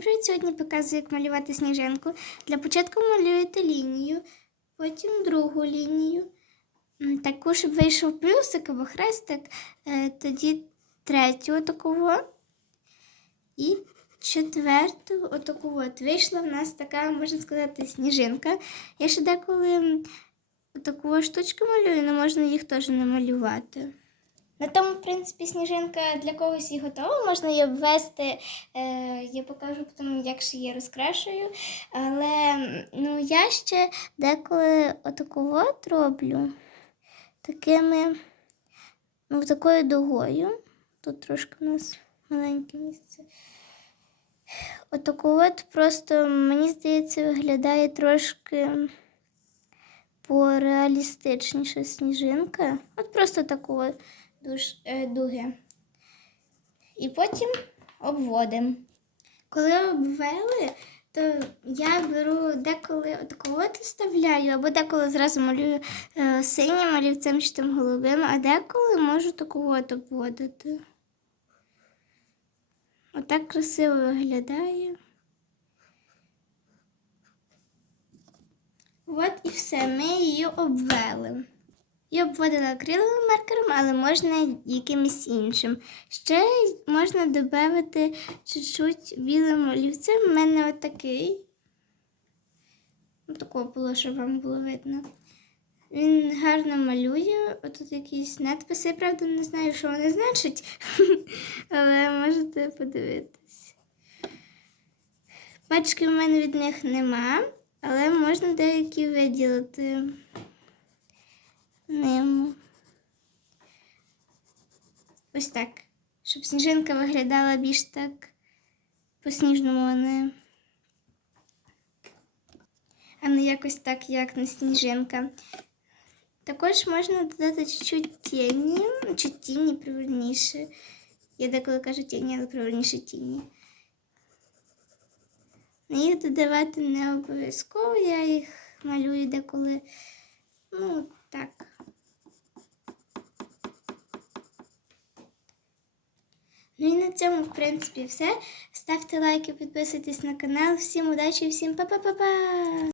Привіт, сьогодні показую, як малювати сніжинку. Для початку малюєте лінію, потім другу лінію. Таку, щоб вийшов плюсик або хрестик, е, тоді третю отаку. І четверту отаку. От. Вийшла в нас така, можна сказати, сніжинка. Я ще деколи таку штучку малюю, але можна їх теж намалювати. На тому, в принципі, сніжинка для когось і готова. Можна її обвести. Е, я покажу потім, як ще її розкрашую. Але ну, я ще деколи отаку от роблю такими, ну, такою дугою. Тут трошки у нас маленьке місце. Отаку от просто, мені здається, виглядає трошки пореалістичніше сніжинка. От просто таку от дуги. І потім обводимо. Коли обвели, то я беру деколи от вставляю, або деколи зразу малюю е, синім олівцем чи тим голубим, а деколи можу таку от обводити. Отак красиво виглядає. От і все, ми її обвели. Я обводила акриловим маркером, але можна якимось іншим. Ще можна додати чуть-чуть білим олівцем. У мене отакий. Такого було, щоб вам було видно. Він гарно малює. Отут якісь надписи, я правда не знаю, що вони значать, але можете подивитись. Пачки в мене від них нема, але можна деякі виділити ним. Ось так. Щоб сніжинка виглядала більш так по-сніжному, а не, а не якось так, як на сніжинка. Також можна додати чуть-чуть тіні, чи тіні правильніше. Я деколи кажу тіні, але правильніше тіні. Їх додавати не обов'язково, я їх малюю деколи. Ну, так. Ну і на цьому, в принципі, все. Ставте лайки, підписуйтесь на канал. Всім удачі, всім па-па-па-па!